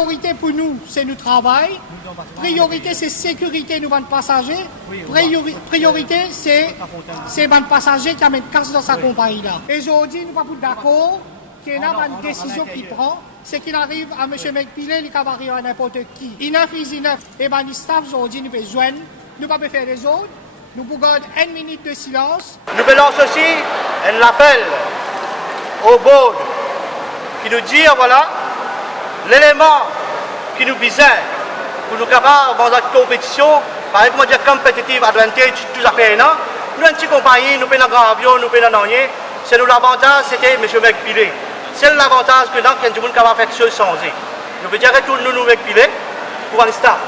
Priorité pour nous, c'est le travail. Priorité, c'est sécurité de nos passagers. Priorité, c'est les passagers qui amènent casse dans sa compagnie là. Et aujourd'hui, nous ne sommes pas d'accord qu'il y ait une décision qui prend. C'est qu'il arrive à M. McPillet, il va arriver à n'importe qui. Enough is enough. Et bien, les staff aujourd'hui, nous besoin, nous ne pouvons pas faire des autres. Nous pouvons garder 1 minute de silence. Nous lançons aussi un appel au board qui nous dit, voilà, l'élément qui nous besoin pour nous capables dans la compétition, par exemple, dire competitive advantage, tout à fait, non? Nous, une petite compagnie, nous payons un grand avion, nous payons un onier, c'est nous l'avantage, c'était M. McPillet. C'est l'avantage que dans qu'il y a des gens qui vont faire quelque chose sans eux. Nous voulons dire retourne nous McPillet pour le staff.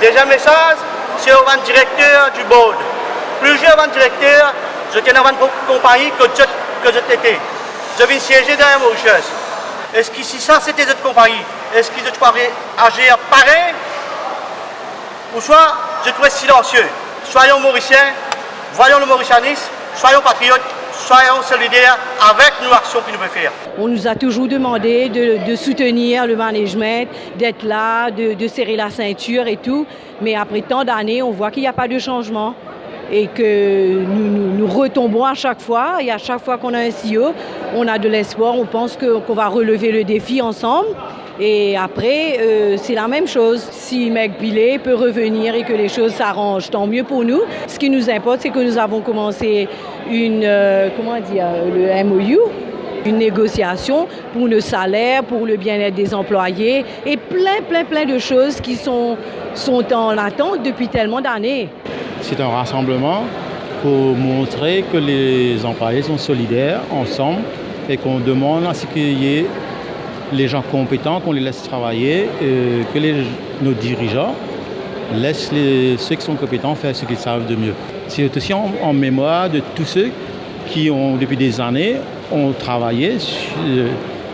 Deuxième message, c'est au directeur du board. Plusieurs directeurs, je tiens avant une compagnie que j'étais. Je viens siéger dans Mauritius. Est-ce que si ça c'était cette compagnie, est-ce que je dois agir pareil? Ou soit je dois être silencieux. Soyons Mauriciens, voyons le mauricianisme, soyons patriotes, soyons solidaires avec nos actions que nous pouvons faire. On nous a toujours demandé de soutenir le management, d'être là, de serrer la ceinture et tout. Mais après tant d'années, on voit qu'il n'y a pas de changement. Et que nous retombons à chaque fois. Et à chaque fois qu'on a un CEO, on a de l'espoir, on pense qu'on va relever le défi ensemble. Et après, c'est la même chose. Si McPillet peut revenir et que les choses s'arrangent, tant mieux pour nous. Ce qui nous importe, c'est que nous avons commencé le MOU, une négociation pour le salaire, pour le bien-être des employés et plein de choses qui sont en attente depuis tellement d'années. C'est un rassemblement pour montrer que les employés sont solidaires ensemble et qu'on demande à ce qu'il y ait les gens compétents, qu'on les laisse travailler, que nos dirigeants laissent ceux qui sont compétents faire ce qu'ils savent de mieux. C'est aussi en mémoire de tous ceux qui ont, depuis des années, ont travaillé,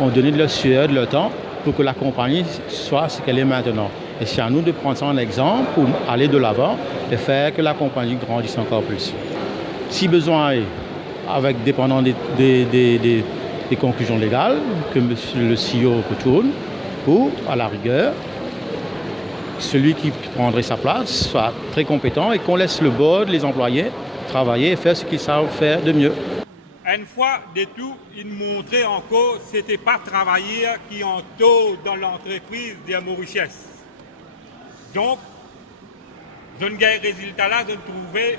ont donné de leur sueur, de leur temps pour que la compagnie soit ce qu'elle est maintenant. Et c'est à nous de prendre ça en exemple pour aller de l'avant et faire que la compagnie grandisse encore plus. Si besoin est, dépendant des conclusions légales, que le CEO retourne, ou à la rigueur, celui qui prendrait sa place soit très compétent et qu'on laisse le board, les employés, travailler et faire ce qu'ils savent faire de mieux. Une fois de tout, il montrait encore que ce n'était pas travailler qui en taux dans l'entreprise des Mauritius. Donc, je ne gagne résultat là, je trouvais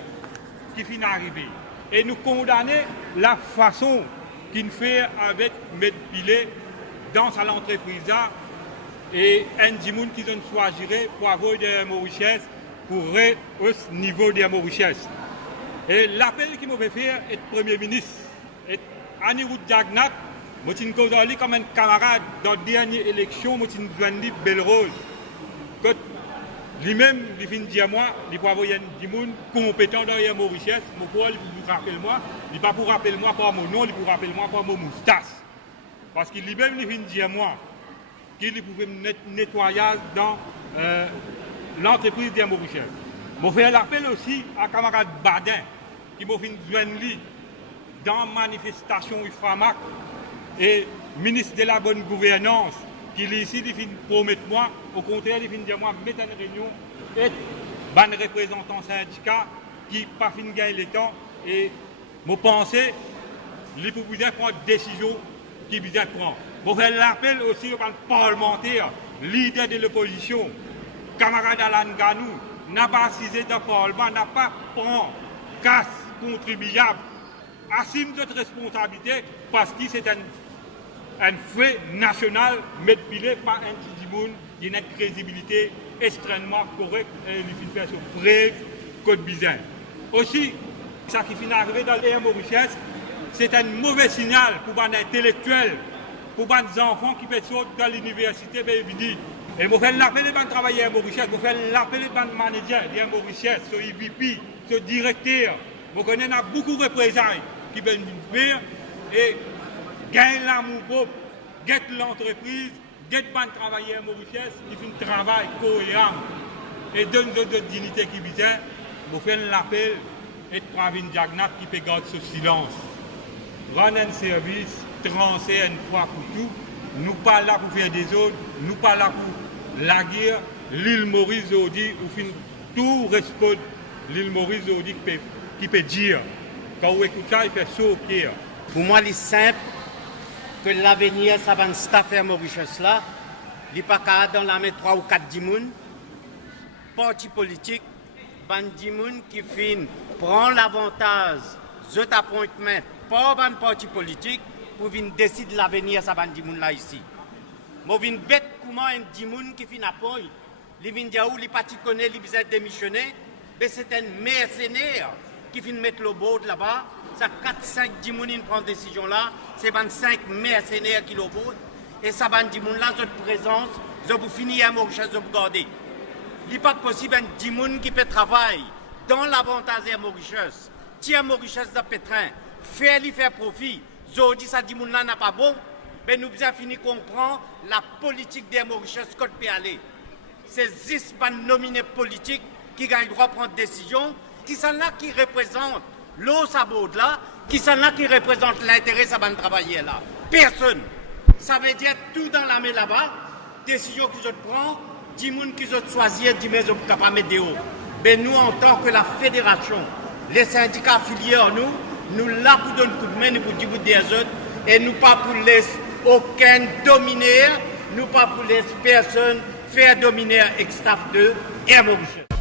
qui finit arrivé. Et nous condamner la façon qu'il fait avec McPillet dans l'entreprise là et un dimoun qui ne choisirait pour avoir des Mauritius pour ce niveau des Mauritius. Et l'appel qu'il m'a fait faire est Premier ministre. Et Anirudh Jagnat, je suis comme un camarade dans la dernière élection, je suis venu Belrose. Lui-même, il finit dire moi, il peut avoir des gens compétents dans les Mauritius, mais pour rappeler moi, il ne peut pas rappeler moi par mon nom, il peut rappeler moi par mon moustache. Parce que lui-même, il finit dire moi qu'il pouvait nettoyer dans l'entreprise des Mauritius. Je fais l'appel aussi à camarade Badin, qui m'a fait joindre dans la manifestation IFRAMAC et ministre de la bonne gouvernance, qui ici, il promet moi, au contraire, il dit moi, mettre une réunion et ban représentant syndicat qui pas fin gagner le temps et je pense qu'il faut prendre des décisions qui besoin prendre. Je fais l'appel aussi aux parlementaires, leader de l'opposition, camarade Alan Ganou, n'a pas assisté dans le Parlement, n'a pas pris casse contribuable. Assume cette responsabilité parce que c'est un fait national, mais il n'est pas un petit monde, il a une crédibilité extrêmement correcte et il fait son preuve code bizarre. Aussi, ce qui finit d'arriver dans les Mauritius, c'est un mauvais signal pour les intellectuels, pour les enfants qui peuvent sortir dans l'université. Et je fais l'appeler de travailler à Mauritius, je fais l'appeler de manager de Mauritius, ce IVP, ce directeur. Je connais beaucoup de représailles qui veulent faire et gagner l'amour propre, guette l'entreprise, guette pas travailler à Mauritius, qui fait un travail cohérent et donne d'autres dignités qui viennent. Je fais l'appel et Pravin Jagnat qui peut garder ce silence. Rendre un service, trancher une fois pour tout. Nous pas là pour faire des autres, nous pas là pour la guerre, l'île Maurice aujourd'hui, ou fin tout respect l'île Maurice aujourd'hui qui peut dire. Quand on écoute ça, il fait ça au cœur. Pour moi, il est simple que l'avenir, ça va staff à Mauritius là. Il n'est pas qu'à dans la main 3 ou 4 dimoun. Parti politique, ban dimoun qui fin prend l'avantage de appointment par ban parti politique pour venir décider l'avenir de ban dimoun là ici. Moi, je bête comment un dimoun qui fin appoint. Il vient dire où les partis connaissent, il besoin démissionner. Mais c'est un mercenaire qui vient mettre le board là-bas. Ça 4-5 dimoun prend décision là. C'est 25 mercenaires qui le board. Et ça ban dimoun là, votre présence, je vous finir à Mauritius de vous garder. Il n'est pas possible un dimoun qui peut travailler dans l'avantage de Mauritius. Tiens Mauritius de pétrin, faire profit. Aujourd'hui, ça dimoun là n'a pas bon. Mais nous avons fini comprendre la politique des Mauritius côté peut aller. C'est 10 nominés politiques qui gagnent le droit de prendre décision, qui sont là qui représentent l'eau sabot là, qui sont là qui représentent l'intérêt de ce travailler là. Personne. Ça veut dire tout dans la main là-bas, décision qu'ils ont pris, 10 personnes qu'ils ont choisi, 10 personnes qui sont capables de mettre dehors. Mais nous, en tant que la fédération, les syndicats affiliés en nous là pour donner un coup de main pour dire des autres, et nous pas pour laisser aucun dominer, nous pas pour laisser personne faire dominer l'ex-staff de Air Mauritius.